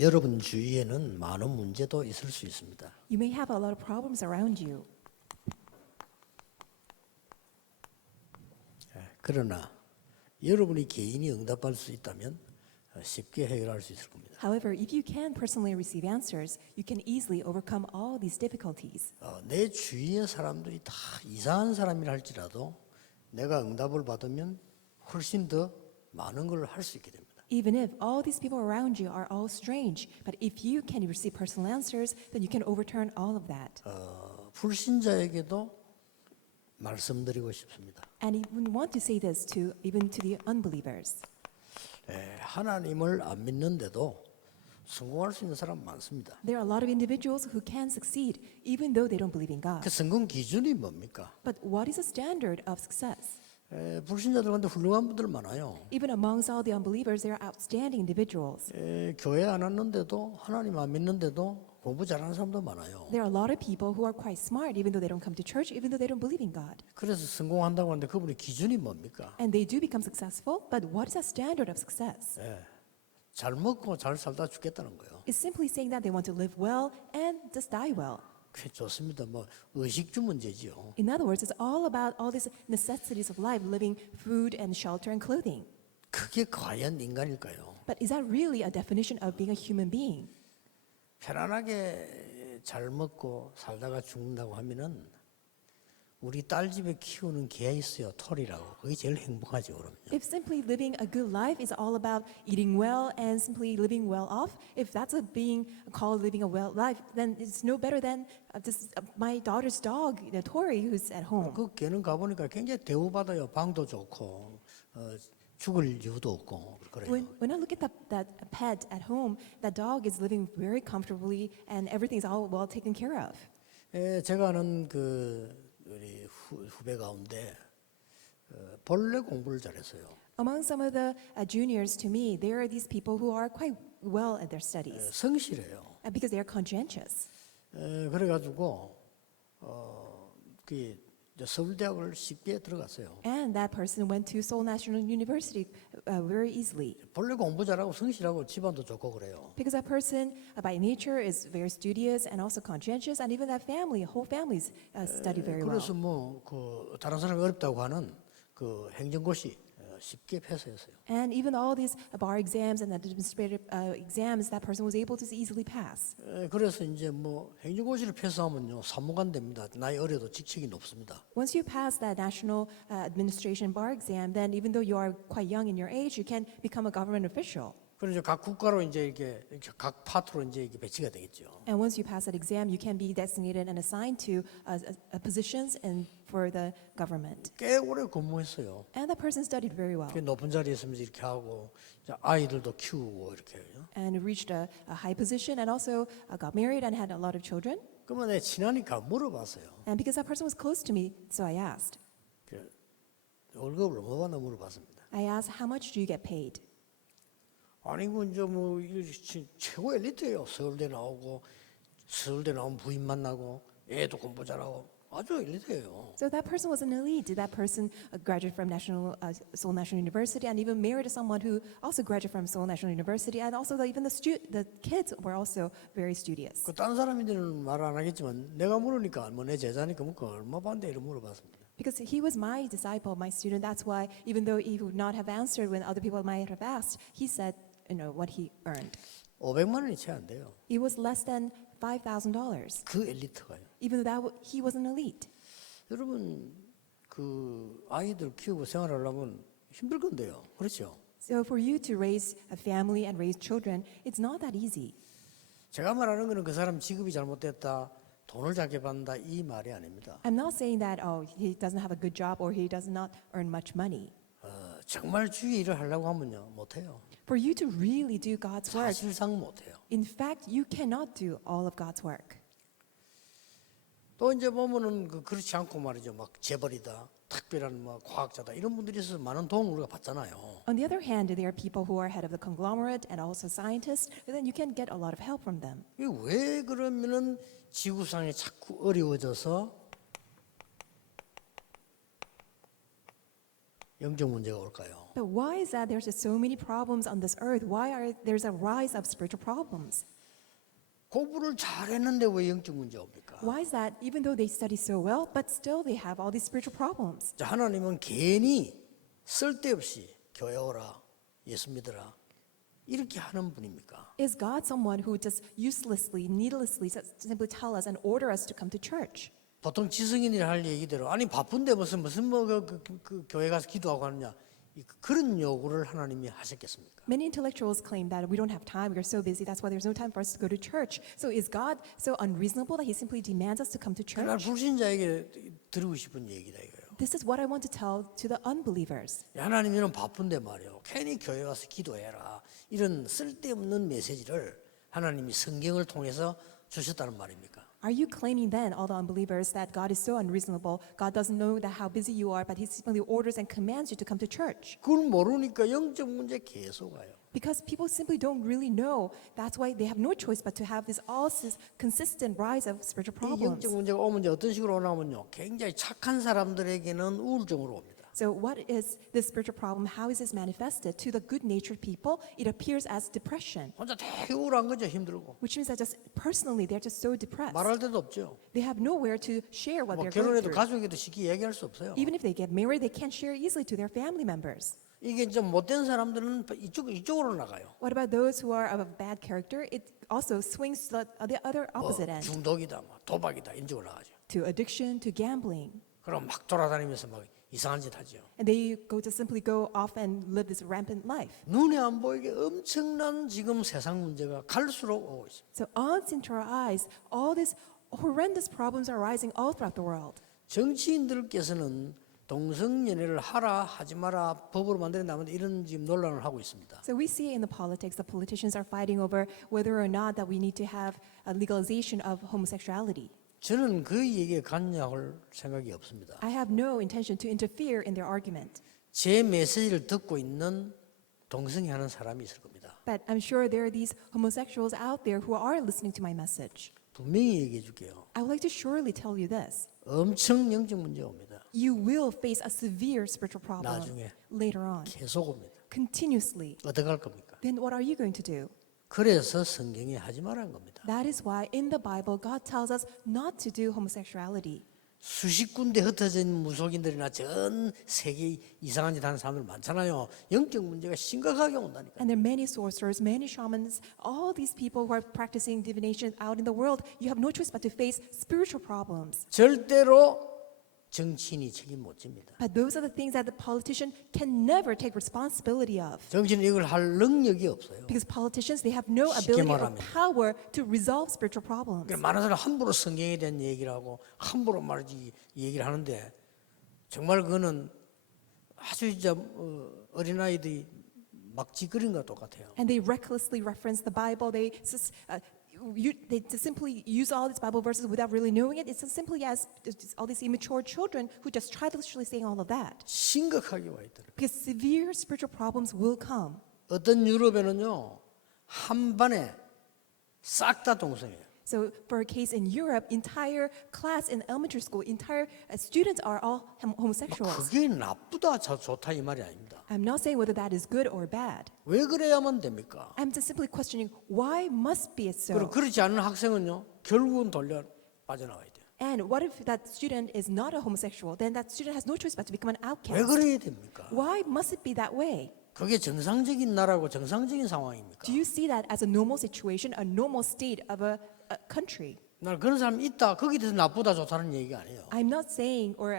여러분 주위에는 많은 문제도 있을 수 있습니다. You may have a lot of problems around you. 그러나 여러분이 개인이 응답할 수 있다면 쉽게 해결할 수 있을 겁니다. However, if you can personally receive answers, you can easily overcome all these difficulties. 내 주위의 사람들이 다 이상한 사람이라 할지라도 내가 응답을 받으면 훨씬 더 많은 걸 할 수 있게 됩니다. Even if all these people around you are all strange, but if you can receive personal answers, then you can overturn all of that. 불신자에게도 말씀드리고 싶습니다. And even want to say this to even to the unbelievers. 하나님을 안 믿는데도 성공할 수 있는 사람 많습니다. There are a lot of individuals who can succeed even though they don't believe in God. 그 성공 기준이 뭡니까? But what is the standard of success? 불신자들 가운데 훌륭한 분들 많아요. Even amongst all the unbelievers, there are outstanding individuals. 교회 안 왔는데도 하나님 안 믿는데도 공부 잘하는 사람도 많아요. There are a lot of people who are quite smart even though they don't come to church, even though they don't believe in God. 그래서 성공한다고 하는데 그분의 기준이 뭡니까? And they do become successful, but what is the standard of success? 잘 먹고 잘 살다 죽겠다는 거예요. It's simply saying that they want to live well and just die well. 꽤 좋습니다. 의식주 문제지요. In other words, it's all about all these necessities of life, living, food and shelter and clothing. 그게 과연 인간일까요? But is that really a definition of being a human being? 편안하게 잘 먹고 살다가 죽는다고 하면은 우리 딸 집에 키우는 개 있어요. 털이라고. 그게 제일 행복하죠, 그럼요. If simply living a good life is all about eating well and simply living well off, if that's a being called living a well life, then it's no better than my daughter's dog, the Tori, who's at home. 그 개는 가보니까 굉장히 대우받아요. 방도 좋고 죽을 이유도 없고 그래요. When I look at that pet at home, that dog is living very comfortably and everything's all well taken care of. 제가 아는 우리 후배 가운데 본래 공부를 잘했어요. Among some of the juniors to me, there are these people who are quite well at their studies 성실해요. because they are conscientious. 그래가지고 서울대학을 쉽게 들어갔어요. And that person went to Seoul National University very easily. 본래 공부 잘하고 성실하고 집안도 좋고 그래요. Because that person by nature is very studious and also conscientious, and even that family, whole families study very well. 그래서 다른 사람이 어렵다고 하는 행정고시 쉽게 패스했어요. And even all these bar exams and administrative exams, that person was able to easily pass. 그래서 이제 행정고시를 패스하면요 사무관 됩니다. 나이 어려도 직책이 높습니다. Once you pass that national administration bar exam, then even though you are quite young in your age, you can become a government official. 그래서 각 국가로 이제 이렇게 각 파트로 이제 이게 배치가 되겠죠. And once you pass that exam, you can be designated and assigned to positions and for the government. 꽤 오래 근무했어요. And that person studied very well 높은 자리에 있으면서 이렇게 하고 아이들도 키우고 이렇게 해요. and reached a high position and also got married and had a lot of children. 그러면 내 친하니까 물어봤어요. And because that person was close to me, so I asked. 월급을 얼마 받나 물어봤습니다. I asked, how much do you get paid? 아니고 이제 최고 엘리트예요. 서울대 나온 부인 만나고 애도 공부 잘하고 아주 엘리트예요. So that person was an elite. That person graduated from Seoul National University and even married someone who also graduated from Seoul National University, and also even the kids were also very studious. 다른 사람들은 말 안 하겠지만 내가 물으니까 내 제자니까 얼마 받는데 이렇게 물어봤습니다. Because he was my disciple, my student, that's why even though he would not have answered when other people might have asked, he said, what he earned. 500만 원이 채 안 돼요. It was less than $5,000, 그 엘리트가요. even though he was an elite. 여러분 아이들 키우고 생활하려면 힘들 건데요. 그렇죠? So for you to raise a family and raise children, it's not that easy. 제가 말하는 거는 그 사람 직업이 잘못됐다. 돈을 작게 받는다 이 말이 아닙니다. I'm not saying that he doesn't have a good job or he does not earn much money. 정말 주의 일을 하려고 하면요 못해요. For you to really do God's work, 사실상 못해요. in fact, you cannot do all of God's work. 또 이제 보면은 그렇지 않고 말이죠. 재벌이다, 특별한 과학자다 이런 분들이 있어서 많은 도움을 우리가 받잖아요. On the other hand, there are people who are head of the conglomerate and also scientists, and then you can get a lot of help from them. 왜 그러면은 지구상이 자꾸 어려워져서 영적 문제가 올까요? But why is that there's just so many problems on this earth? Why are there's a rise of spiritual problems? 공부를 잘했는데 왜 영적 문제가 옵니까? Why is that even though they study so well, but still they have all these spiritual problems? 자, 하나님은 괜히 쓸데없이 교회 오라, 예수 믿어라 이렇게 하는 분입니까? Is God someone who just uselessly, needlessly simply tell us and order us to come to church? 보통 지성인이 할 얘기대로 아니 바쁜데 무슨 그 교회 가서 기도하고 하느냐 그런 요구를 하나님이 하셨겠습니까? Many intellectuals claim that we don't have time, we are so busy, that's why there's no time for us to go to church. So is God so unreasonable that he simply demands us to come to 그러나 church? 불신자에게 드리고 싶은 얘기다 이거예요. This is what I want to tell to the unbelievers. 하나님은 바쁜데 말이요. 괜히 교회 와서 기도해라. 이런 쓸데없는 메시지를 하나님이 성경을 통해서 주셨다는 말입니까? Are you claiming then, all the unbelievers, that God is so unreasonable, God doesn't know that how busy you are, but he simply orders and commands you to come to church? 그걸 모르니까 영적 문제 계속 와요. Because people simply don't really know. That's why they have no choice but to have this all consistent rise of spiritual 이 problems. 영적 문제가 오면 이제 어떤 식으로 오냐면요. 굉장히 착한 사람들에게는 우울증으로 옵니다. So what is this spiritual problem? How is this manifested? To the good-natured people, it appears as depression, 혼자 되게 우울한 거죠. 힘들고. which means that just personally, they're just so depressed. 말할 데도 없죠. They have nowhere to share what 뭐 they're going 결혼해도 through. 가족에도 쉽게 얘기할 수 없어요. Even if they get married, they can't share easily to their family members. 이게 좀 못된 사람들은 이쪽으로 나가요. What about those who are of a bad character? It also swings to the other 뭐 opposite end, 중독이다, 뭐 도박이다, 이쪽으로 나가죠. to addiction, to gambling. 그럼 막 돌아다니면서 막 이상한 짓 하죠. And they go to simply go off and live this rampant life. 눈에 안 보이게 엄청난 지금 세상 문제가 갈수록 오고 있습니다. So unseen to our eyes, all these horrendous problems are rising all throughout the world. 정치인들께서는 동성연애를 하라 하지 마라 법으로 만들어내면 이런 지금 논란을 하고 있습니다. So we see in the politics, the politicians are fighting over whether or not that we need to have a legalization of homosexuality. 저는 그 얘기에 관여할 생각이 없습니다. I have no intention to interfere in their argument. 제 메시지를 듣고 있는 동성애 하는 사람이 있을 겁니다. But I'm sure there are these homosexuals out there who are listening to my message. 분명히 얘기해 줄게요. I would like to surely tell you this. 엄청 영적 문제 옵니다. You will face a severe spiritual problem 나중에. later on, 계속 옵니다. continuously. 어떻게 할 겁니까? Then what are you going to do? 그래서 성경에 하지 말라는 겁니다. That is why in the Bible, God tells us not to do homosexuality. 수십 군데 흩어진 무속인들이나 전 세계 이상한 짓 하는 사람들 많잖아요. 영적 문제가 심각하게 온다니까. And there are many sorcerers, many shamans, all these people who are practicing divination out in the world. You have no choice but to face spiritual problems. 절대로 정치인이 책임 못 집니다. But those are the things that the politician can never take responsibility of. 정치인은 이걸 할 능력이 없어요. Because politicians, they have no 쉽게 ability or 말하면. power to resolve spiritual problems. 그러니까 많은 사람 함부로 성경에 대한 얘기를 하고 함부로 말이지 얘기를 하는데 정말 그거는 아주 진짜 어린아이들이 막 찌그린 것 똑같아요. And they recklessly reference the Bible. They just simply use all these Bible verses without really knowing it. It's as simply as all these immature children who just childishly saying all of that. 심각하게 와 있더라고요. Because severe spiritual problems will come. 어떤 유럽에는요 한 반에 싹 다 동성애예요. So for a case in Europe, entire class in elementary school, entire students are all homosexuals. 그게 나쁘다 좋다 이 말이 아닙니다. I'm not saying whether that is good or bad. 왜 그래야만 됩니까? I'm just simply questioning why must be it 그리고 so? 그렇지 않은 학생은요 결국은 돌려 빠져나와야 돼요. And what if that student is not a homosexual? Then that student has no choice but to become an 왜 outcast. 그래야 됩니까? Why must it be that way? 그게 정상적인 나라고 정상적인 상황입니까? Do you see that as a normal situation, a normal state of a country? 나 그런 사람 있다. 거기에 대해서 나쁘다 좋다는 얘기가 아니에요. I'm not saying or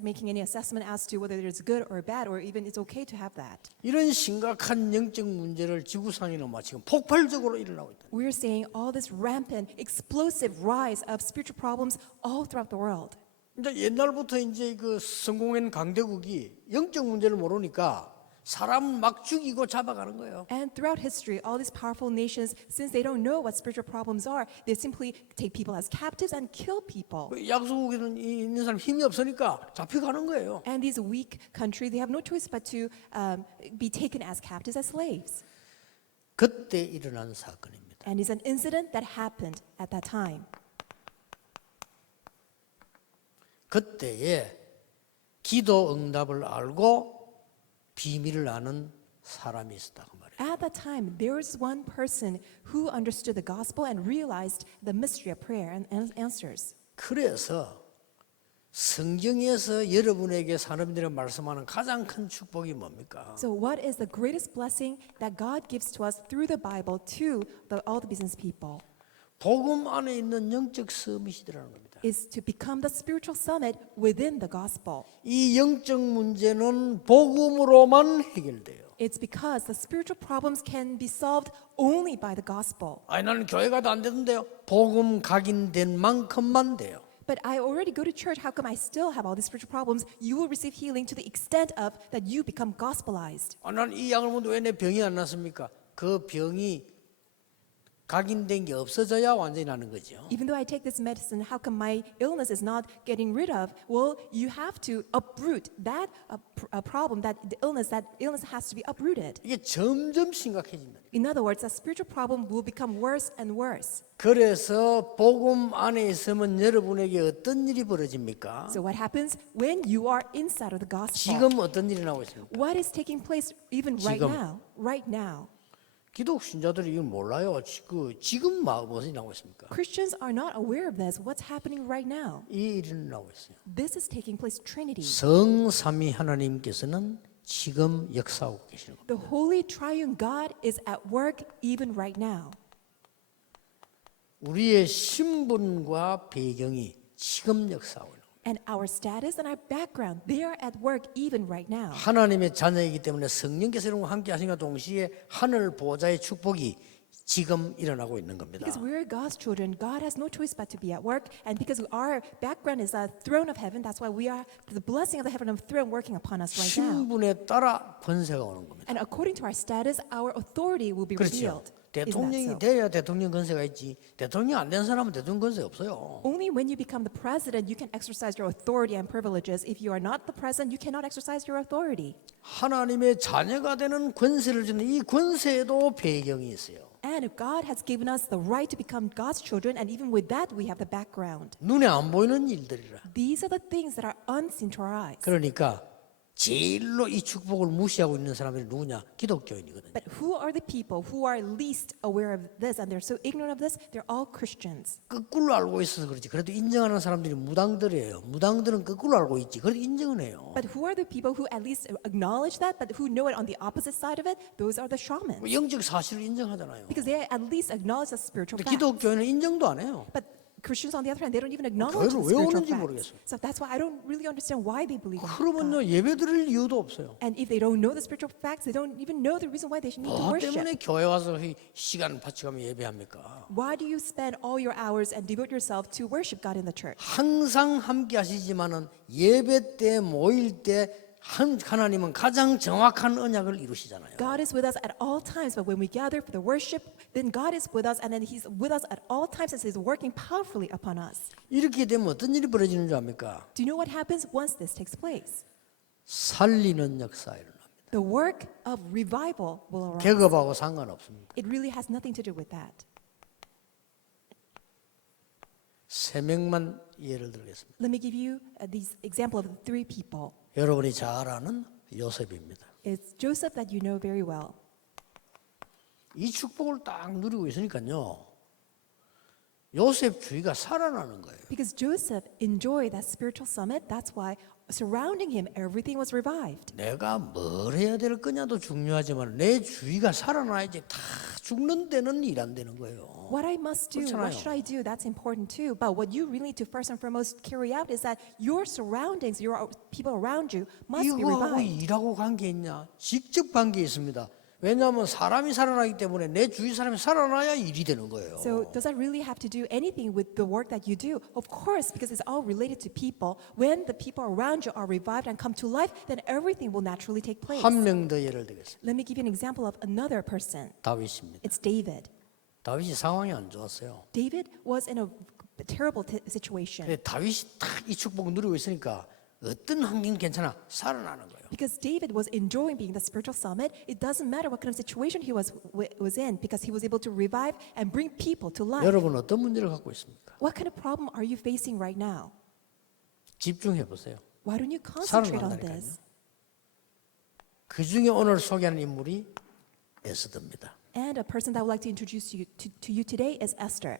making any assessment as to whether it's good or bad or even it's okay to have that. 이런 심각한 영적 문제를 지구상에는 막 지금 폭발적으로 일어나고 있다. We're seeing all this rampant, explosive rise of spiritual problems all throughout the world. 이제 옛날부터 이제 그 성공한 강대국이 영적 문제를 모르니까 사람 막 죽이고 잡아가는 거예요. And throughout history, all these powerful nations, since they don't know what spiritual problems are, they simply take people as captives and kill people. 약소국에는 있는 사람 힘이 없으니까 잡혀가는 거예요. And these weak countries, they have no choice but to be taken as captives, as slaves. 그때 일어난 사건입니다. And it's an incident that happened at that time. 그때에 기도 응답을 알고 비밀을 아는 사람이 있었다 그 말이에요. At that time, there was one person who understood the gospel and realized the mystery of prayer and answers. 그래서 성경에서 여러분에게 사람들이 말씀하는 가장 큰 축복이 뭡니까? So, what is the greatest blessing that God gives to us through the Bible to all the business people? 복음 안에 있는 영적 서밋이라는 겁니다. Is to become the spiritual summit within the gospel. 이 영적 문제는 복음으로만 해결돼요. It's because the spiritual problems can be solved only by the gospel. 아니 나는 교회 가도 안 되던데요. 복음 각인된 만큼만 돼요. But I already go to church. How come I still have all these spiritual problems? You will receive healing to the extent of that you become gospelized. 나는 이 약을 먹는데 왜 내 병이 안 났습니까? 그 병이 각인된 게 없어져야 완전히 나는 거죠. Even though I take this medicine, how come my illness is not getting rid of? Well, you have to uproot that problem, that illness has to be uprooted. 이게 점점 심각해진다. In other words, the spiritual problem will become worse and worse. 그래서 복음 안에 있으면 여러분에게 어떤 일이 벌어집니까? So what happens when you are inside of the gospel? 지금 어떤 일이 나오고 있습니까? What is taking place even right 지금. now? Right now. 기독 신자들이 이걸 몰라요. 지금 무엇이 나오고 있습니까? Christians are not aware of this. What's happening right now? 이 일이 나오고 있어요. This is taking place Trinity. 성삼위 하나님께서는 지금 역사하고 계시는 겁니다. The Holy Triune God is at work even right now. 우리의 신분과 배경이 지금 역사하고 있는 겁니다. And our status and our background, they are at work even right now. 하나님의 자녀이기 때문에 성령께서 여러분과 함께 하신과 동시에 하늘 보좌의 축복이 지금 일어나고 있는 겁니다. Because we're God's children, God has no choice but to be at work. And because our background is a throne of heaven, that's why we are the blessing of the heaven of throne working upon us right now. 신분에 따라 권세가 오는 겁니다. And according to our status, our authority will be 그렇죠. revealed. 대통령이 Isn't that so? 돼야 대통령 권세가 있지. 대통령 안 된 사람은 대통령 권세 없어요. Only when you become the president, you can exercise your authority and privileges. If you are not the president, you cannot exercise your authority. 하나님의 자녀가 되는 권세를 주는 이 권세에도 배경이 있어요. And God has given us the right to become God's children, and even with that, we have the background. 눈에 안 보이는 일들이라. These are the things that are unseen to our eyes. 그러니까 제일로 이 축복을 무시하고 있는 사람들이 누구냐? 기독교인이거든요. But who are the people who are least aware of this and they're so ignorant of this? They're all Christians. 거꾸로 알고 있어서 그렇지. 그래도 인정하는 사람들이 무당들이에요. 무당들은 거꾸로 알고 있지. 그래도 인정은 해요. But who are the people who at least acknowledge that, but who know it on the opposite side of it? Those are the shamans. 영적 사실을 인정하잖아요. Because they at least acknowledge the spiritual 근데 facts. 기독교인은 인정도 안 해요. But Christians, on the other hand, they don't even acknowledge the 교회를 왜 spiritual 오는지 facts. 모르겠어요. So that's why I don't really understand why they believe in God. 그러면요 예배 드릴 이유도 없어요. And if they don't know the spiritual facts, they don't even know the reason why they should need to 뭐 worship. 때문에 교회 와서 시간 바치가며 예배합니까? Why do you spend all your hours and devote yourself to worship God in the church? 항상 함께 하시지만은 예배 때 모일 때 하나님은 가장 정확한 언약을 이루시잖아요. God is with us at all times, but when we gather for the worship, then God is with us, and then He's with us at all times as He's working powerfully upon us. 이렇게 되면 어떤 일이 벌어지는 줄 압니까? Do you know what happens once this takes place? 살리는 역사 일어납니다. The work of revival will arise. 계급하고 상관없습니다. It really has nothing to do with that. 세 명만 예를 들겠습니다. Let me give you this example of three people. 여러분이 잘 아는 요셉입니다. It's Joseph that you know very well. 이 축복을 딱 누리고 있으니까요. 요셉 주위가 살아나는 거예요. Because Joseph enjoyed that spiritual summit, that's why surrounding him, everything was revived. 내가 뭘 해야 될 거냐도 중요하지만 내 주위가 살아나야지. 다 죽는 데는 일 안 되는 거예요. What I must do, 그렇잖아요. what should I do, that's important too. But what you really need to first and foremost carry out is that your surroundings, your people around you must be 이거하고 revived. 일하고 관계 있냐? 직접 관계 있습니다. 왜냐하면 사람이 살아나기 때문에 내 주위 사람이 살아나야 일이 되는 거예요. So does that really have to do anything with the work that you do? Of course, because it's all related to people. When the people around you are revived and come to life, then everything will naturally take place. 한 명 더 예를 들겠습니다. Let me give you an example of another person. 다윗입니다. It's David. 다윗이 상황이 안 좋았어요. David was in a terrible situation. 근데 다윗이 딱 이 축복을 누리고 있으니까 어떤 환경 괜찮아 살아나는 거예요. Because David was enjoying being the spiritual summit, it doesn't matter what kind of situation he was in, because he was able to revive and bring people to life. 여러분 어떤 문제를 갖고 있습니까? What kind of problem are you facing right now? 집중해 보세요. Why don't you concentrate on 살아난다니까요. this? 그 중에 오늘 소개하는 인물이 에스더입니다. And a person that I would like to introduce to you today is Esther.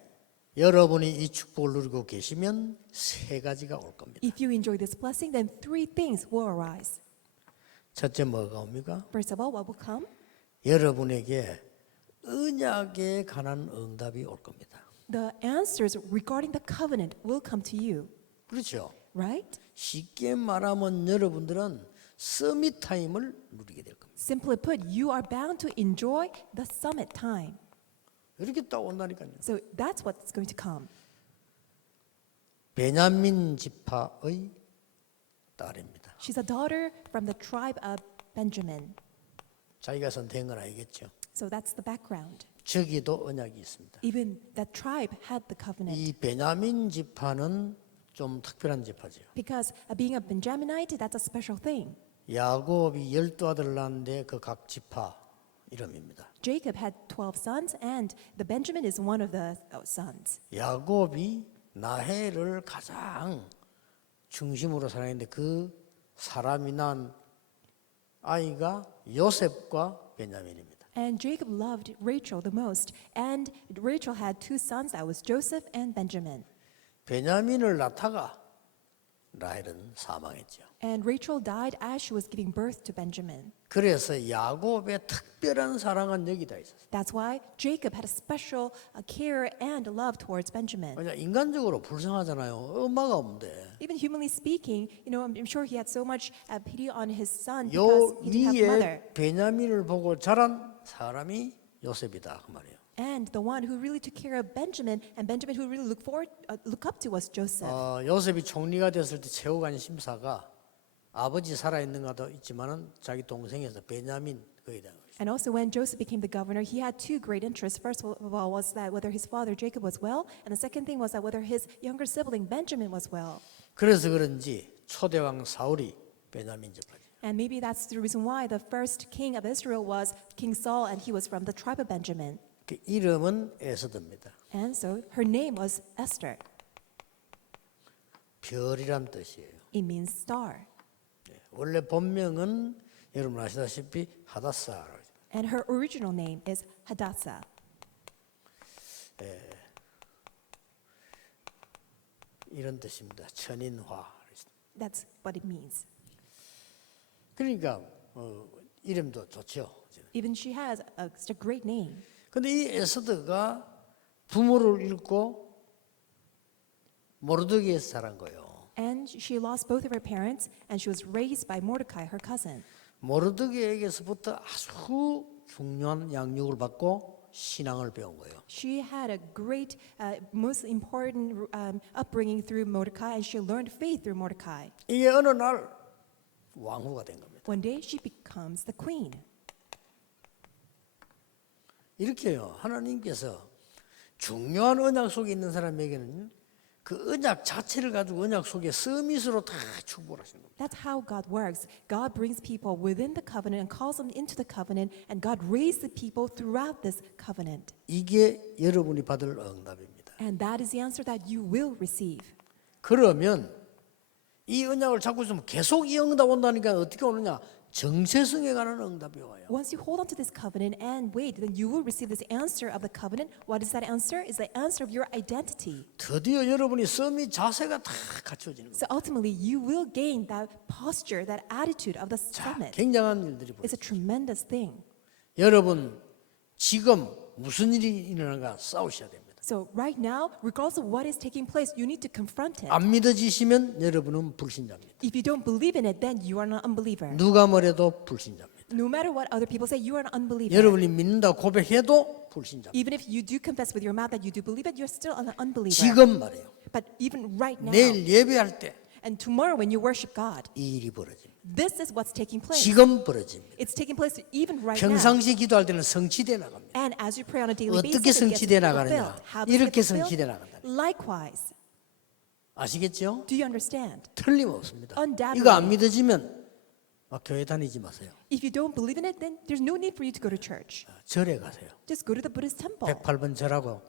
여러분이 이 축복을 누리고 계시면 세 가지가 올 겁니다. If you enjoy this blessing, then three things will arise. 첫째 뭐가 옵니까? First of all, what will come? 여러분에게 언약에 관한 응답이 올 겁니다. The answers regarding the covenant will come to you, 그렇죠? right? 쉽게 말하면 여러분들은 서밋 타임을 누리게 될 겁니다. Simply put, you are bound to enjoy the summit time. 이렇게 딱 온다니까요. So that's what's going to come. 베냐민 지파의 딸입니다. She's a daughter from the tribe of Benjamin. 자기가 선택한 건 아니겠죠. So that's the background. 저기도 언약이 있습니다. Even that tribe had the covenant. 이 베냐민 지파는 좀 특별한 지파죠. Because being a Benjaminite, that's a special thing. 야곱이 12아들 낳았는데 그 각 지파 이름입니다. Jacob had 12 sons, and the Benjamin is one of the sons. 야곱이 나헬을 가장 중심으로 살았는데 그 사람이 난 아이가 요셉과 베냐민입니다. And Jacob loved Rachel the most, and Rachel had two sons, that was Joseph and Benjamin. 베냐민을 낳다가 라헬은 사망했죠. And Rachel died as she was giving birth to Benjamin. 그래서 야곱의 특별한 사랑은 여기다 있었어요. That's why Jacob had a special care and love towards Benjamin. 왜냐 인간적으로 불쌍하잖아요. 엄마가 없는데. Even humanly speaking, I'm sure he had so much pity on his son 요 because he didn't have a mother. 위에 베냐민을 보고 자란 사람이 요셉이다 그 말이에요. And the one who really took care of Benjamin, and Benjamin who really look up to was Joseph. 요셉이 총리가 됐을 때 최고 간 심사가 아버지 살아 있는 것도 있지만은 자기 동생에서 베냐민 거에 대한 거죠. And also when Joseph became the governor, he had two great interests. First of all was that whether his father Jacob was well, and the second thing was that whether his younger sibling Benjamin was well. 그래서 그런지 초대왕 사울이 베냐민 지파죠. And maybe that's the reason why the first king of Israel was King Saul, and he was from the tribe of Benjamin. 그 이름은 에스더입니다. And so her name was Esther. 별이란 뜻이에요. It means star. 원래 본명은 여러분 아시다시피 하다사라고 하죠. And her original name is Hadassah. 이런 뜻입니다. 천인화. That's what it means. 그러니까 이름도 좋죠. Even she has such a great name. 근데 이 에스더가 부모를 잃고 모르드게에서 자란 거예요. And she lost both of her parents, and she was raised by Mordecai, her cousin. 모르드게에게서부터 아주 중요한 양육을 받고 신앙을 배운 거예요. She had a great, most important upbringing through Mordecai, and she learned faith through Mordecai. 이게 어느 날 왕후가 된 겁니다. One day, she becomes the queen. 이렇게요. 하나님께서 중요한 언약 속에 있는 사람에게는 그 언약 자체를 가지고 언약 속에 서밋으로 다 축복하시는 겁니다. That's how God works. God brings people within the covenant and calls them into the covenant, and God raised the people throughout this covenant. 이게 여러분이 받을 응답입니다. And that is the answer that you will receive. 그러면 이 언약을 잡고 있으면 계속 이 응답 온다니까 어떻게 오느냐? 정체성에 관한 응답이 와요. Once you hold on to this covenant and wait, then you will receive this answer of the covenant. What is that answer? It's the answer of your identity. 드디어 여러분이 서밋 자세가 다 갖춰지는 거예요. So ultimately, you will gain that posture, that attitude of the summit. 굉장한 일들이 It's 벌어져요. a tremendous thing. 여러분 지금 무슨 일이 일어나는가 싸우셔야 됩니다. So right now, regardless of what is taking place, you need to confront it. 안 믿어지시면 여러분은 불신자입니다. If you don't believe in it, then you are an unbeliever. 누가 뭐래도 불신자입니다. No matter what other people say, you are an unbeliever. 여러분이 믿는다 고백해도 불신자입니다. Even if you do confess with your mouth that you do believe it, you're still an unbeliever. 지금 말이에요. But even right now, 내일 예배할 때 이 and tomorrow when you worship God, 일이 벌어집니다. this is what's taking place. 지금 벌어집니다. It's taking place even right now. 평상시 기도할 때는 성취돼 나갑니다. And as you pray on a daily 어떻게 basis, it gets 성취돼 나가느냐? fulfilled. How does it 이렇게 get fulfilled? 성취돼 나간다. Likewise. 아시겠죠? Do you understand? 틀림없습니다. Undoubtedly. 이거 안 믿어지면 교회 다니지 마세요. If you don't believe in it, then there's no need for you to go to church. 절에 가세요. Just go to the Buddhist temple 108번 절하고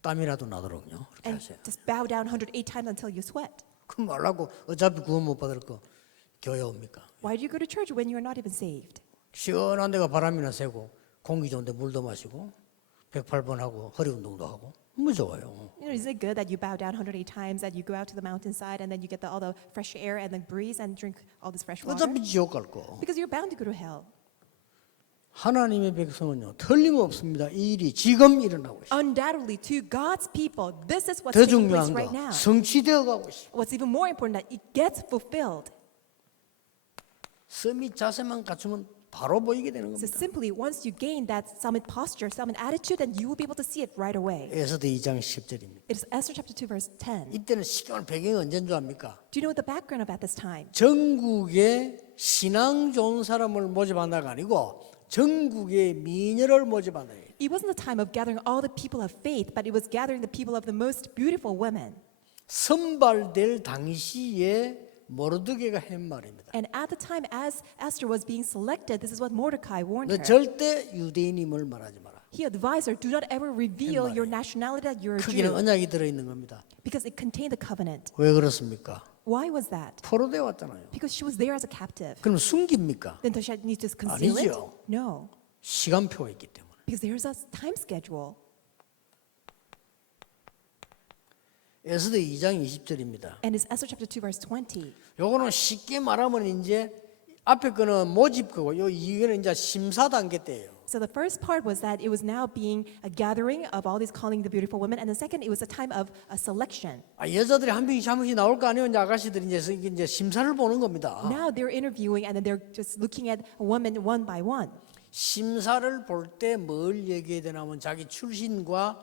땀이라도 나도록요. 그렇게 and 하세요. just bow down 108 times until you sweat. 그럼 말라고 어차피 구원 못 받을 거 교회 옵니까? Why do you go to church when you are not even saved? 시원한 데가 바람이나 쐬고 공기 좋은데 물도 마시고 108번 하고 허리 운동도 하고 너무 좋아요. You know, isn't it good that you bow down 108 times, that you go out to the mountainside, and then you get all the fresh air and the breeze and drink all this fresh water? 어차피 지옥 갈 거. Because you're bound to go to hell. 하나님의 백성은요 틀림없습니다. 이 일이 지금 일어나고 있어요. Undoubtedly, to God's people, this is what's 더 taking place 중요한 right 거 now. 성취되어 가고 있어요. What's even more important, that it gets fulfilled. 서밋 자세만 갖추면 바로 보이게 되는 So 겁니다. simply, once you gain that summit posture, summit attitude, then you will be able to see it right away. 에스더 2장 10절입니다. It is Esther chapter 2, verse 10. 이때는 시경을 배경이 언제인 줄 압니까? Do you know the background of at this time? 전국에 신앙 좋은 사람을 모집한다가 아니고 전국의 미녀를 모집한다. It wasn't the time of gathering all the people of faith, but it was gathering the people of the most beautiful women. 선발될 당시에 모르드게가 한 말입니다. And at the time, as Esther was being selected, this is what Mordecai warned 너 her. 절대 유대인임을 말하지 마라. He advised her, do not ever reveal your nationality that you're a 크기는 Jew, 언약이 들어있는 겁니다. because it contained the covenant. 왜 그렇습니까? Why was that? 포로돼 왔잖아요. Because she was there as a captive. 그럼 숨깁니까? Then does she need to conceal it? 아니죠. No, 시간표가 있기 때문에. because there's a time schedule. 에스더 2장 20절입니다. And it's Esther chapter 2, verse 20. 요거는 쉽게 말하면 이제 앞에 거는 모집 거고 요 이거는 이제 심사 단계 때예요. So the first part was that it was now being a gathering of all these calling the beautiful women, and the second, it was a time of a selection. 여자들이 한 명씩 한 명씩 나올 거 아니에요. 이제 아가씨들이 이제 심사를 보는 겁니다. Now they're interviewing, and then they're just looking at a woman one by one. 심사를 볼 때 뭘 얘기해야 되냐면 자기 출신과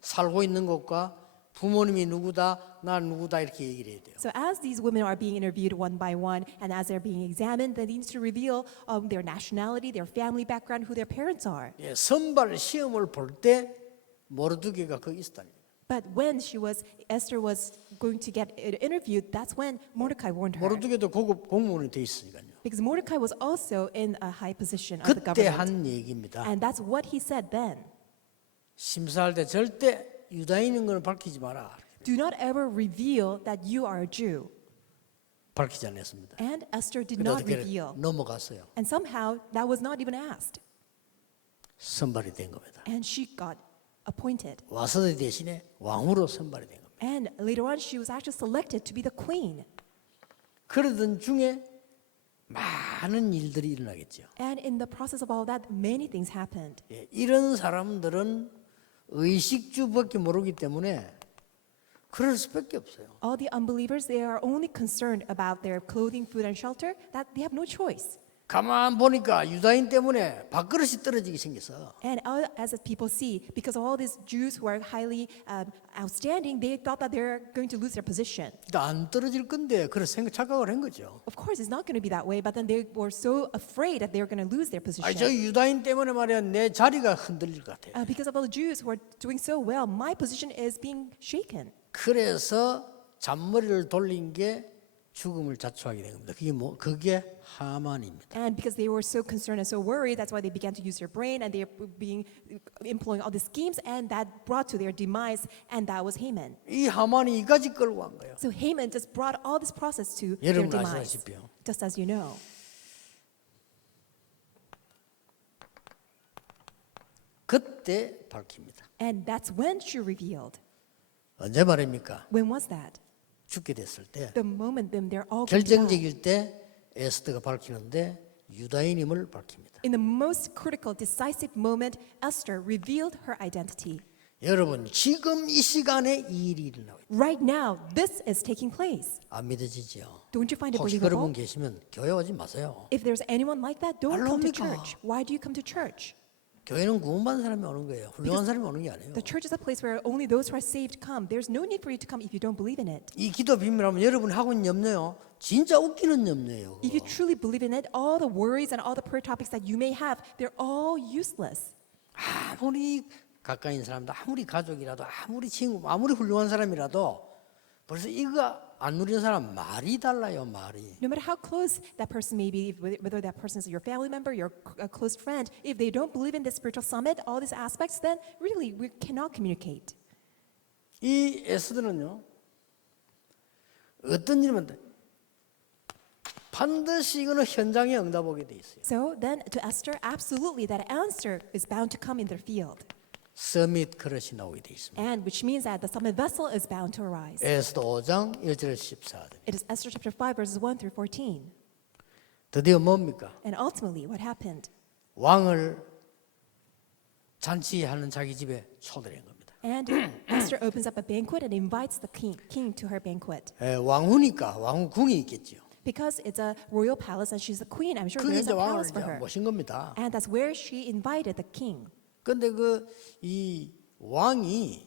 살고 있는 것과 부모님이 누구다, 나 누구다 이렇게 얘기를 해야 돼요. So as these women are being interviewed one by one, and as they're being examined, they need to reveal their nationality, their family background, who their parents are. 예, 선발 시험을 볼 때 모르드게가 거기 있었다니. But when Esther was going to get interviewed, that's when Mordecai warned her. 모르드게도 고급 공무원이 돼 있으니까요. Because Mordecai was also in a high position of the 그때 government. 한 얘기입니다. And that's what he said then. 심사할 때 절대 유다인인 걸 밝히지 마라. Do not ever reveal that you are a Jew. 밝히지 않았습니다. And Esther did 근데 not 어떻게 reveal. 넘어갔어요. And somehow that was not even asked. 선발이 된 겁니다. And she got appointed. 와서드 대신에 왕으로 선발이 된 겁니다. And later on, she was actually selected to be the queen. 그러던 중에 많은 일들이 일어나겠죠. And in the process of all that, many things happened. 예, 이런 사람들은 의식주밖에 모르기 때문에 그럴 수밖에 없어요. All the unbelievers, they are only concerned about their clothing, food, and shelter, that they have no choice. 가만 보니까 유다인 때문에 밥그릇이 떨어지게 생겼어. And as people see, because of all these Jews who are highly outstanding, they thought that they're going to lose their position. 안 떨어질 건데 그런 착각을 한 거죠. Of course, it's not going to be that way, but then they were so afraid that they were going to lose their position. 저 유다인 때문에 말이야 내 자리가 흔들릴 것 같아. Because of all the Jews who are doing so well, my position is being shaken. 그래서 잔머리를 돌린 게 죽음을 자초하게 된 겁니다. 그게 하만입니다. And because they were so concerned and so worried, that's why they began to use their brain, and they were employing all these schemes, and that brought to their demise, and that was Haman. 이 하만이 이까지 끌고 간 거예요. So Haman just brought all this process to their 여러분 demise, 아시다시피요. just as you know. 그때 밝힙니다. And that's when she revealed. 언제 말입니까? When was that? 죽게 됐을 때 The moment them they're all going to die. 결정적일 때 에스더가 밝히는데 유다인임을 밝힙니다. In the most critical, decisive moment, Esther revealed her identity. 여러분 지금 이 시간에 이 일이 일어나고 있다. Right now, this is taking place. 안 믿어지죠? Don't you find it 혹시 그런 분 believable? 계시면 교회 오지 마세요. If there's anyone like that, don't 말로 come to 합니까? church. Why do you come to church? 교회는 구원받은 사람이 오는 거예요. 훌륭한 사람이 오는 게 아니에요. The church is a place where only those who are saved come. There's no need for you to come if you don't believe in it. 이 기도 비밀하면 여러분이 하고 있는 염려요. 진짜 웃기는 염려예요. If you truly believe in it, all the worries and all the prayer topics that you may have, they're all useless. 아무리 가까이 있는 사람도 아무리 가족이라도 아무리 친구 아무리 훌륭한 사람이라도 벌써 이거 안 누리는 사람 말이 달라요. 말이. No matter how close that person may be, whether that person is your family member, your close friend, if they don't believe in this spiritual summit, all these aspects, then really we cannot communicate. 이 에스더는요. 어떤 일이면 반드시 이거는 현장에 응답 오게 돼 있어요. So then to Esther, absolutely that answer is bound to come in their field. 서밋 그릇이 나오게 돼 있습니다. And which means that the summit vessel is bound to arise. 에스더 5장 1절 14절. It is Esther chapter 5 verses 1 through 14. 드디어 뭡니까? And ultimately what happened? 왕을 잔치하는 자기 집에 초대한 겁니다. And Esther opens up a banquet and invites the king to her banquet. 왕후니까 왕후궁이 있겠죠. Because it's a royal palace and she's a queen, I'm sure 그게 there's 이제 a 왕을 palace for 이제 her. 모신 겁니다. And that's where she invited the king. 근데 이 왕이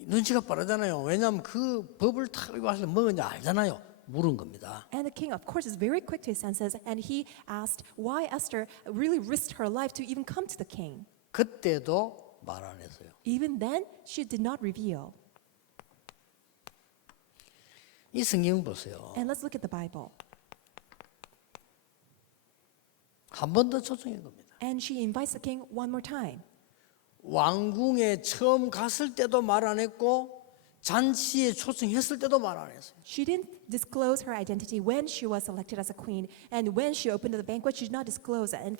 눈치가 빠르잖아요. 왜냐하면 그 법을 다 와서 먹은지 알잖아요. 물은 겁니다. And the king, of course, is very quick to his senses, and he asked why Esther really risked her life to even come to the king. 그때도 말 안 했어요. Even then, she did not reveal. 이 성경 보세요. And let's look at the Bible. 한 번 더 초청한 겁니다. And she invites the king one more time. 왕궁에 처음 갔을 때도 말 안 했고 잔치에 초청했을 때도 말 안 했어요. She didn't disclose her identity when she was selected as a queen, and when she opened the banquet, she did not disclose it. And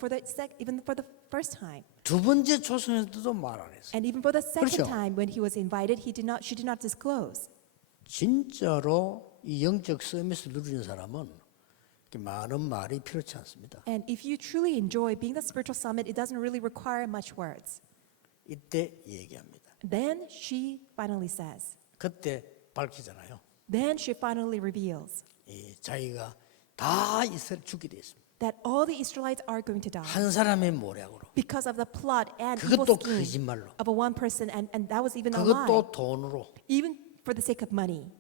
even for the first time, 두 번째 초청했을 때도 말 안 했어요. and even for the second 그렇죠. time when he was invited, she did not disclose. 진짜로 이 영적 서밋을 누리는 사람은 이렇게 많은 말이 필요치 않습니다. And if you truly enjoy being the spiritual summit, it doesn't really require much words. 이때 얘기합니다. Then she finally says. 그때 밝히잖아요. Then she finally reveals 이 자기가 다 이스라엘 죽게 돼 있습니다. that all the Israelites are going to die 한 사람의 모략으로. because of the plot and evil 그것도 scheme 거짓말로. of a one person, and that was even a lie, 그것도 돈으로. even for the sake of money.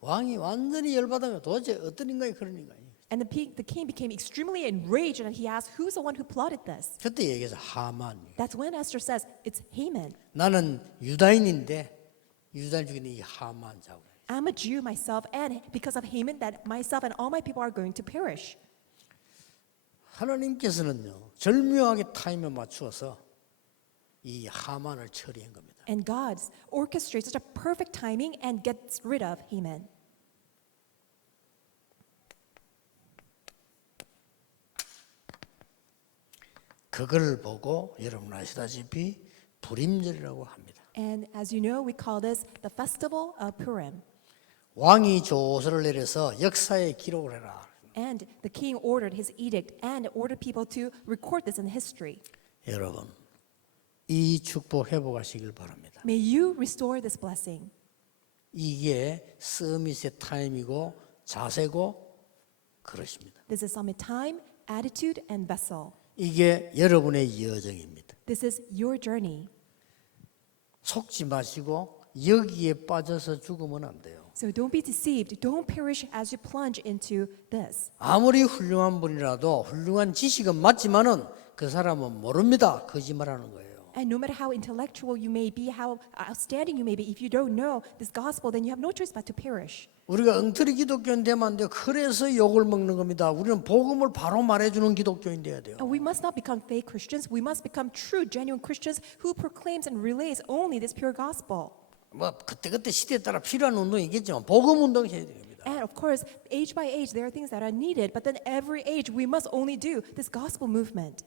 왕이 완전히 열받으면 도대체 어떤 인간이 그런 인간이에요. And the king became extremely enraged, and he asked, "Who's the one who plotted this?" 그때 얘기해서 하만. That's when Esther says, "It's Haman. 나는 유다인인데 유다인 중에 이 하만 자고. I'm a Jew myself, and because of Haman, that myself and all my people are going to perish." 하나님께서는요 절묘하게 타임에 맞추어서 이 하만을 처리한 겁니다. And God orchestrates such a perfect timing and gets rid of Haman. 그걸 보고 여러분 아시다시피 불임절이라고 합니다. And as you know, we call this the festival of Purim. 왕이 조서를 내려서 역사에 기록을 해라. And the king ordered his edict and ordered people to record this in history. 여러분 이 축복 회복하시길 바랍니다. May you restore this blessing. 이게 서밋의 타임이고 자세고 그렇습니다. This is summit time, attitude, and vessel. 이게 여러분의 여정입니다. This is your journey. 속지 마시고 여기에 빠져서 죽으면 안 돼요. So don't be deceived. Don't perish as you plunge into this. 아무리 훌륭한 분이라도 훌륭한 지식은 맞지만은 그 사람은 모릅니다. 거짓말하는 거예요. And no matter how intellectual you may be, how outstanding you may be, if you don't know this gospel, then you have no choice but to perish. 우리가 엉터리 기독교인 되면 안 돼요. 그래서 욕을 먹는 겁니다. 우리는 복음을 바로 말해주는 기독교인 돼야 돼요. And we must not become fake Christians. We must become true, genuine Christians who proclaims and relays only this pure gospel. 뭐 그때그때 시대에 따라 필요한 운동이겠지만 복음 운동 해야 됩니다. And of course, age by age, there are things that are needed. But then every age, we must only do this gospel movement.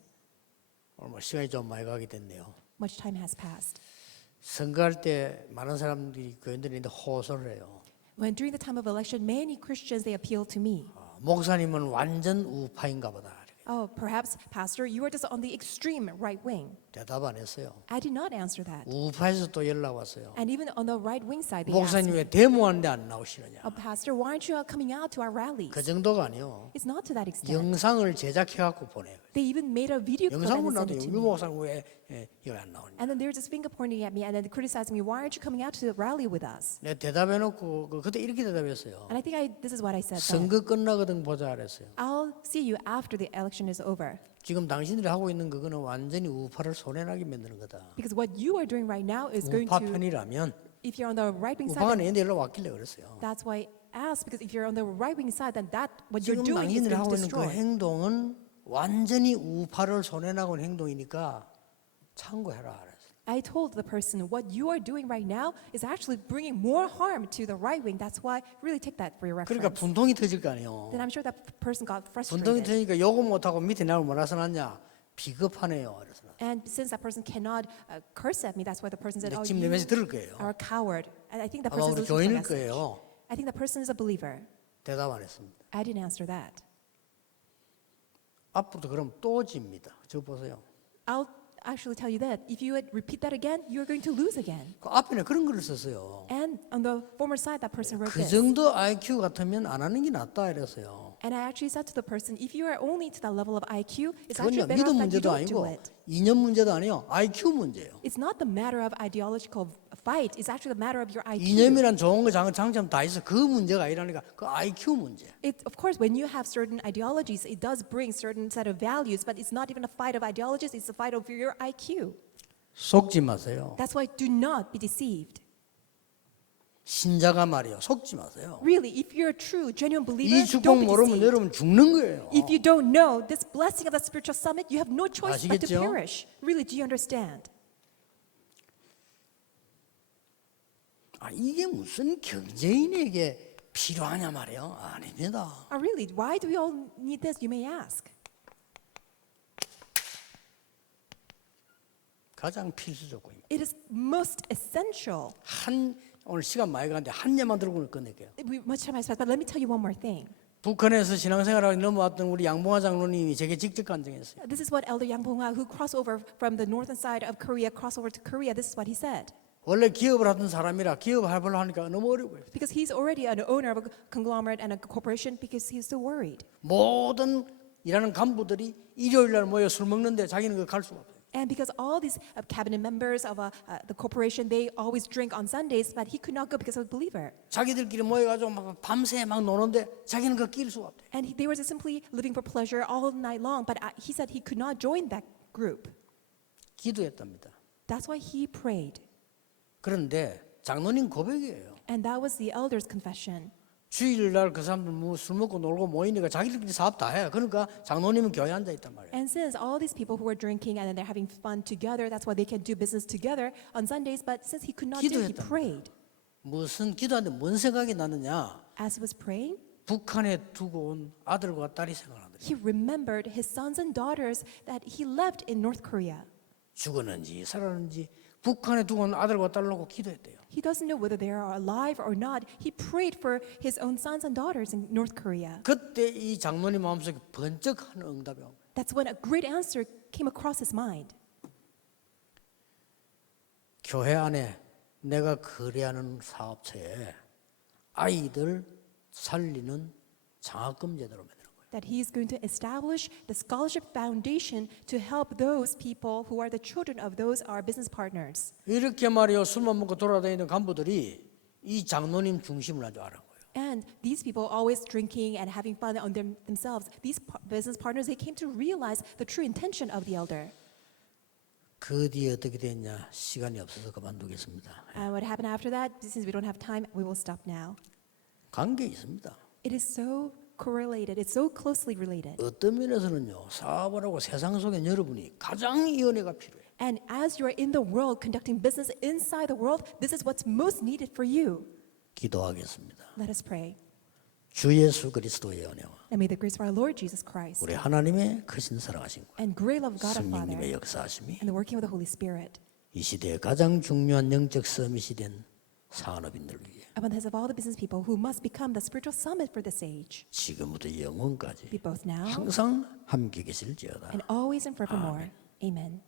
오늘 뭐 시간이 좀 많이 가게 됐네요. Much time has passed. 선거할 때 많은 사람들이 교인들이 있는데 호소를 해요. When during the time of election, many Christians, they appeal to me. 목사님은 완전 우파인가 보다. Oh, perhaps, Pastor, you are just on the extreme right wing. 대답 안 했어요. I did not answer that. 우파에서 또 연락 왔어요. And even on the right wing side, they asked 목사님 me, 왜 데모하는데 안 나오시느냐. oh, Pastor, why aren't you coming out to our rallies? 그 정도가 아니요. It's not to that extent. 영상을 제작해갖고 보내요. They even made a video clip 영상을 and sent 나도 it to 유 me. 목사님 왜 여기 안 나오냐. And then they were just finger pointing at me and then criticizing me. Why aren't you coming out to the rally with us? 내가 대답해놓고 그때 이렇게 대답했어요. And I think this is what I said. Then. 선거 끝나거든 보자 그랬어요. I'll see you after the election is over. 지금 당신들이 하고 있는 그거는 완전히 우파를 손해나게 만드는 거다. Because what you are doing right now is going 우파 to, 편이라면 if you're on the right wing 우파가 side, then 내한테 연락 왔길래 그랬어요. that's why I asked. Because if you're on the right wing side, then that what you're 지금 doing is 당신들이 going 하고 to 있는 그 destroy. 행동은 완전히 우파를 손해나고 있는 행동이니까 참고해라 그랬어요. I told the person what you are doing right now is actually bringing more harm to the right wing. That's why really take that for your 그러니까 reference. 분통이 터질 거 아니에요. Then I'm sure that person got 분통이 frustrated. 터지니까 요거 못하고 밑에 나를 뭐라 써놨냐? 비겁하네요. 그래서 And since that person cannot curse at me, that's why the person said, 근데 "Oh, 지금 내 you 메시지 들을 거예요. are a coward." And I think that 아마 person 우리 is listening to 교인일 the message. 거예요. I think the person is a believer. 대답 안 했습니다. I didn't answer that. 앞으로도 그럼 또 집니다. 저 보세요. I'll actually tell you that if you repeat that again, you're going to lose again. 그 앞에는 그런 글을 썼어요. And on the former side, that person wrote 그 this. 정도 IQ 같으면 안 하는 게 낫다 이랬어요. And I actually said to the person, if you are only to that level of IQ, it's 그건요 actually better 믿음 off that you 문제도 don't do 아니고 it. 이념 문제도 아니요 IQ 문제예요. It's not the matter of ideological fight. It's actually the matter of your IQ. 이념이란 좋은 거 장점 다 있어. 그 문제가 아니라니까 그 IQ 문제. Of course, when you have certain ideologies, it does bring certain set of values, but it's not even a fight of ideologies, it's a fight over your IQ. 속지 마세요. That's why do not be deceived. 신자가 말이요. 속지 마세요. Really, if you're a true, genuine believer, 이 don't 축복 be 모르면 deceived. 여러분 죽는 거예요. If you don't know this blessing of the spiritual summit, you have no choice but to 아시겠죠? perish. Really, do you understand? 아, 이게 무슨 경제인에게 필요하냐 말이에요. 아닙니다. Really, why do we all need this, you may ask? 가장 필수 조건입니다. It is most essential. 오늘 시간 많이 가는데 한 예만 들고 끝낼게요. Much time has passed, but let me tell you one more thing. 북한에서 신앙생활하고 넘어왔던 우리 양봉화 장로님이 제게 직접 간증했어요. This is what Elder Yang Pong-ha, who crossed over from the northern side of Korea, crossed over to Korea. This is what he said. 원래 기업을 하던 사람이라 기업을 하려고 하니까 너무 어려워요. Because he's already an owner of a conglomerate and a corporation because he's so worried. 모든 일하는 간부들이 일요일 날 모여 술 먹는데 자기는 그 갈 수가 없어요. And because all these cabinet members of the corporation, they always drink on Sundays, but he could not go because of a believer. 자기들끼리 모여가지고 막 밤새 막 노는데 자기는 그 낄 수가 없대요. And they were just simply living for pleasure all night long, but he said he could not join that group. 기도했답니다. That's why he prayed. 그런데 장로님 고백이에요. And that was the elder's confession. 주일날 그 사람들 뭐 술 먹고 놀고 모이니까 자기들끼리 사업 다 해. 그러니까 장로님은 교회에 앉아 있단 말이에요. And since all these people who were drinking and they're having fun together, that's why they can do business together on Sundays. But since he could not do it, he 기도했답니다. prayed. 무슨 기도하는데 뭔 생각이 나느냐? As he was praying, 북한에 두고 온 아들과 딸이 생각나더래요. he remembered his sons and daughters that he left in North Korea. 죽었는지 살았는지 북한에 두고 온 아들과 딸 놓고 기도했대요. He doesn't know whether they are alive or not. He prayed for his own sons and daughters in North Korea. 그때 이 장로님 마음속에 번쩍하는 응답이 옵니다. That's when a great answer came across his mind. 교회 안에 내가 거래하는 사업체에 아이들 살리는 장학금 제도를 만드는 거예요. That he is going to establish the scholarship foundation to help those people who are the children of those our business partners. 이렇게 말이요 술만 먹고 돌아다니는 간부들이 이 장로님 중심을 아주 알은 거예요. And these people always drinking and having fun on themselves, these business partners, they came to realize the true intention of the elder. 그 뒤에 어떻게 됐냐? 시간이 없어서 그만두겠습니다. And what happened after that, since we don't have time, we will stop now. 관계 있습니다. It is so correlated, it's so closely related. 어떤 면에서는요 사업을 하고 세상 속에 여러분이 가장 이 은혜가 필요해요. And as you are in the world conducting business inside the world, this is what's most needed for you. 기도하겠습니다. Let us pray. 주 예수 그리스도의 은혜와 And may the grace of our Lord Jesus Christ 우리 하나님의 크신 사랑하심과 and great love of God our 성령님의 Father 역사하심이 and the working of the Holy Spirit 이 시대에 가장 중요한 영적 서밋이 된 산업인들을 위해 upon the heads of all the business people who must become the spiritual summit for this age, 지금부터 영원까지 be both now 항상 함께 계실지어다. and always and forevermore. Amen.